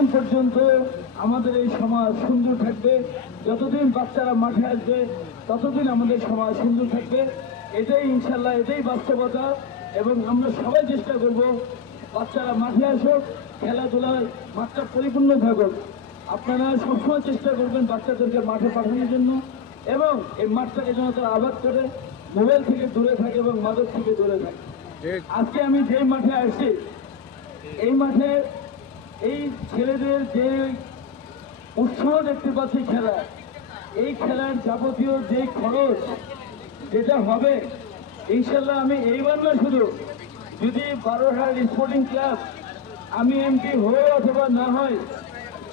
ততদিন পর্যন্ত আমাদের এই সমাজ সুন্দর থাকবে, যতদিন বাচ্চারা মাঠে আসবে ততদিন আমাদের সমাজ সুন্দর থাকবে। এটাই ইনশাল্লাহ, এটাই বাস্তবতা। এবং আমরা সবাই চেষ্টা করব বাচ্চারা মাঠে আসুক, খেলাধুলার মাঠটা পরিপূর্ণ থাকুক। আপনারা সবসময় চেষ্টা করবেন বাচ্চাদেরকে মাঠে পাঠানোর জন্য, এবং এই মাঠটাকে যেন তারা আবাদ করে, মোবাইল থেকে দূরে থাকে এবং মাদক থেকে দূরে থাকে। আজকে আমি যে মাঠে আসছি, এই মাঠে এই ছেলেদের যে উৎসাহ দেখতে পাচ্ছি খেলা, এই খেলার যাবতীয় যে খরচ যেটা হবে, ইনশাল্লাহ আমি এইবার না শুধু, যদি বারোহাট স্পোর্টিং ক্লাব আমি এমপি হয়ে অথবা না হয়,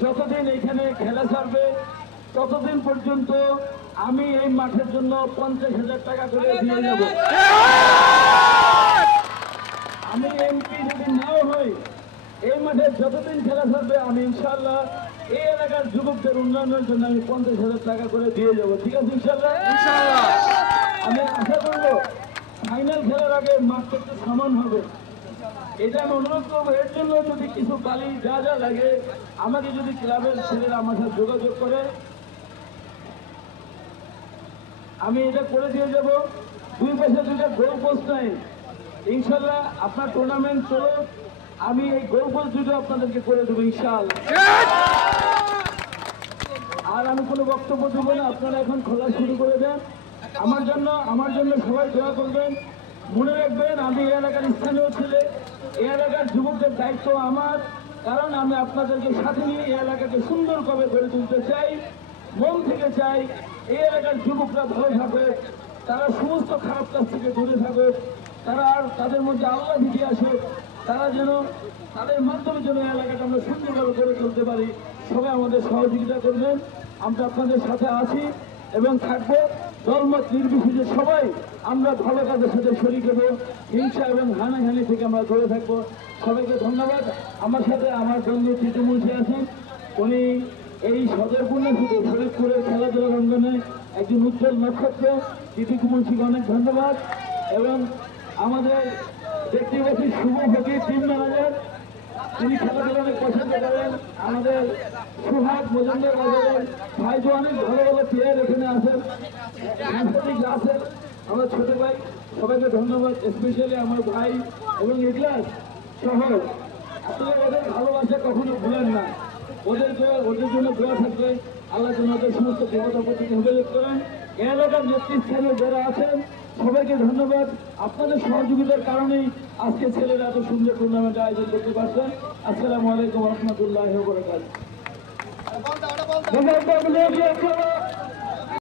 যতদিন এখানে খেলা ছাড়বে ততদিন পর্যন্ত আমি এই মাঠের জন্য 50,000 টাকা করে দিয়ে যাব। আমি এমপি যদি নাও হই, এই মাঠে যতদিন খেলা থাকবে আমি ইনশাল্লাহ এই এলাকার যুবকদের উন্নয়নের জন্য আমি 50,000 টাকা করে দিয়ে যাবো। ঠিক আছে ইনশাল্লাহ? আমি আশা করবো ফাইনাল খেলার আগে মাঠটা একটু সমান হবে, এটা আমি অনুরোধ করবো। এর জন্য যদি কিছু বালি যা যা লাগে, আমাকে যদি ক্লাবের ছেলেরা আমার সাথে যোগাযোগ করে আমি এটা করে দিয়ে যাব। 2 পাশে 2টা গোল পোস্ট নাই, ইনশাল্লাহ আপনার টুর্নামেন্ট চলো, আমি এই গোল পোস্ট 2টা আপনাদেরকে করে দেবো ইনশাল্লাহ। আর আমি কোনো বক্তব্য দেবো না, আপনারা এখন খোলা শুরু করে দেন। আমার জন্য সবাই দোয়া করবেন। মনে রাখবেন, আমি এই এলাকার স্থানীয় ছেলে, এই এলাকার যুবকদের দায়িত্ব আমার, কারণ আমি আপনাদেরকে সাথে নিয়ে এই এলাকাকে সুন্দরভাবে গড়ে তুলতে চাই, মন থেকে চাই। এই এলাকার যুবকরা ভালো থাকবে, তারা সমস্ত খারাপ কাজ থেকে দূরে থাকবে, তারা আর তাদের মধ্যে আল্লাহ ভীতি আসে, তারা যেন তাদের মাধ্যমে যেন এই এলাকাটা আমরা সুন্দরভাবে গড়ে তুলতে পারি। সবাই আমাদের সহযোগিতা করবেন, আমরা আপনাদের সাথে আছি এবং থাকবো। দলমত নির্বিশেষে সবাই আমরা ভালো কাজের সাথে শরীক হব, হিংসা এবং হানাহানি থেকে আমরা দূরে থাকবো। সবাইকে ধন্যবাদ। আমার সাথে আমার বন্ধু টিটু মুন্সি আছেন, উনি এই সদরপুরে শুধু ফরিদপুরের খেলাধুলার অঙ্গনে একজন উজ্জ্বল নক্ষত্র। টিটু মুন্সিকে অনেক ধন্যবাদ। এবং আমাদের দেখতে পাচ্ছি শুভ ফকির টিম ম্যানেজার, তিনি খেলাধুলা অনেক পছন্দ করেন। আমাদের সুহাগ মজুমদার বাজারের ভাই তো অনেক ভালো ভালো প্লেয়ার এখানে আছেন, সাংস্কৃতিক আছেন, আমার ছোট ভাই, সবাইকে ধন্যবাদ। স্পেশালি আমার ভাই এবং ইগলাস সহ আসলে ওদের ভালোবাসা কখনো ভুলেন না, ওদের জন্য দোয়া থাকবে। আল্লাহ যেন ওদের সমস্ত দেবতা প্রতি হেফাজত করেন। এলাকার নেতৃস্থানীয় যারা আছেন সবাইকে ধন্যবাদ। আপনাদের সহযোগিতার কারণেই আজকে ছেলেরা এত সুন্দর টুর্নামেন্ট আয়োজন করতে পারছেন। আসসালামু আলাইকুম রহমতুল্লাহ।